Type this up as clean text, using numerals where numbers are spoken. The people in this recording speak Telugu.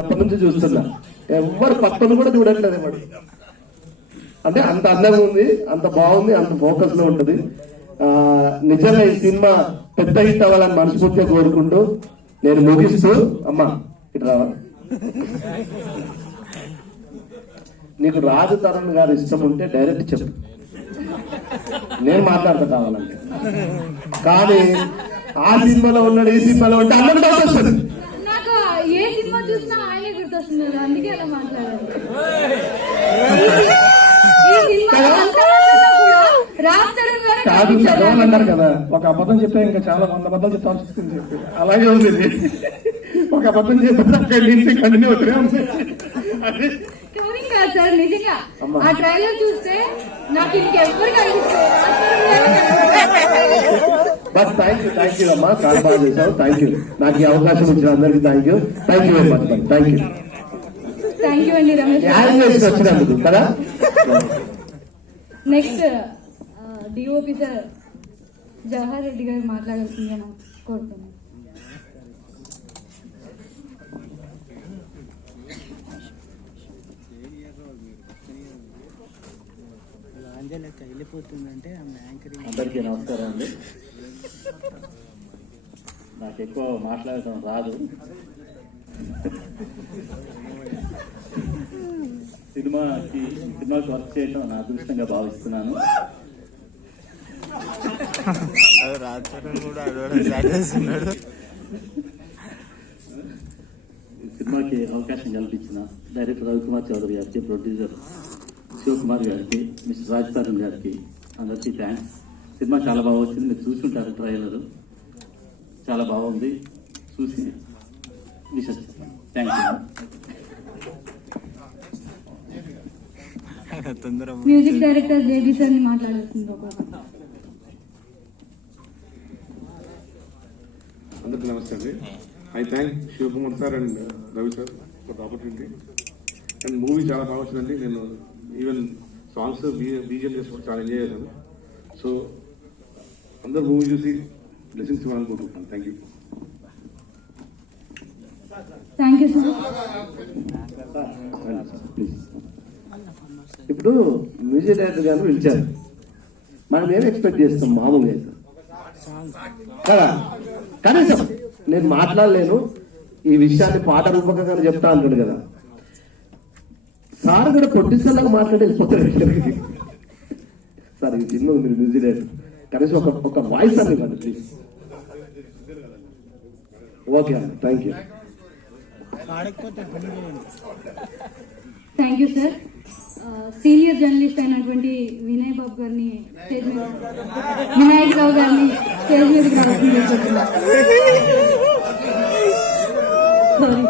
అప్పటి నుంచి చూస్తున్నా ఎవరు పక్కన కూడా చూడట్లేదు ఎవరు. అంటే అంత అందంగా ఉంది, అంత బాగుంది, అంత ఫోకస్ లో ఉంటుంది. నిజంగా ఈ సినిమా పెద్ద హిట్ అవ్వాలని మనస్ఫూర్తిగా కోరుకుంటూ నేను ముగిస్తూ, అమ్మా ఇటు రావాలి. నీకు రాజు తరుణ్ గారు ఇష్టం ఉంటే డైరెక్ట్ చెప్పు, నేను మాట్లాడతా కావాలంటే. కానీ ఆ సినిమాలో ఉన్నాడు, ఈ సినిమాలో ఉంటే అందరికీ డౌట్ వస్తుంది. నాకు ఏ సినిమా చూసినా ఆయనే గుర్తొస్తున్నారు, అందుకే అలా మాట్లాడారు. కాదు చదవాలన్నారు కదా, ఒక అబద్ధం చెప్తే ఇంకా చాలా 100 అబద్ధాలు చెప్తాల్సి వస్తుంది చెప్పి అలాగే ఉంది. ఒక అబద్ధం చెప్తే కంటిన్యూ అవుతూనే ఉంది. సార్ నిజంగా ఆ ట్రైలర్ చూస్తే నాకు ఇంకెవ్వరు బట్ థ్యాంక్ యూ అమ్మా, చాలా బాగా చేశావు. థ్యాంక్ యూ, నాకు ఈ అవకాశం ఇచ్చిన అందరికి thank you very much. Thank you అండి రమేష్ వచ్చినందుకు కదా. Next DOP sir Jawahar Reddy గారు మాట్లాడాల్సిందిగా కోరుతున్నాను. అందరికీ నమస్కారం అండి. నాకు ఎక్కువ మాట్లాడటం రాదు. సినిమాకి వర్క్ చేయడం నా అదృష్టంగా భావిస్తున్నాను. సినిమాకి అవకాశం కల్పించిన డైరెక్టర్ రవికుమార్ చౌదరి గారికి, ప్రొడ్యూసర్ శివకుమార్ గారికి, మిస్టర్ రాజ్ తరుణ్ గారికి అందరికీ థ్యాంక్స్. సినిమా చాలా బాగా వచ్చింది, మీరు చూసుకుంటారు. ట్రైలర్ చాలా బాగుంది, చూసి విశ్వసిస్తాను. Thank you. Music director JB sir ని మాట్లాడుతుంది. అందరికీ నమస్తే అండి. I thank Shivakumar sir and Ravi sir for the opportunity. And movie చాలా బాగా వచ్చిందండి. నేను ఈవెన్ సాంగ్స్ బీజిఎం చేసుకుంటూ చాలా ఎంజాయ్ చేశాను. సో అందరు మూవీ చూసి బ్లెస్సింగ్స్ ఇవ్వాలని కోరుకుంటున్నాను. Thank you. ఇప్పుడు మ్యూజిక్ డైరెక్టర్ గారు పిలిచారు, మనం ఏం ఎక్స్పెక్ట్ చేస్తాం మామూలుగా అయితే కదా. కనీసం నేను మాట్లాడలేను, ఈ విషయాన్ని పాట రూపకంగా చెప్తా అంటాడు కదా. సార్ కూడా ప్రొడ్యూసర్ లాగా మాట్లాడి వెళ్ళిపోతాడు. సార్ ఈ సినిమా మీరు మ్యూజిక్ డైరెక్టర్, కనీసం ఒక వాయిస్ అని ఇవ్వండి ప్లీజ్. ఓకే అండి, thank you. Thank you sir. Senior journalist అయినటువంటి వినయ్ బాబు గారిని వినాయక్ రావు గారిని స్టేజ్ మీదకి రావాల్సింది. సారీ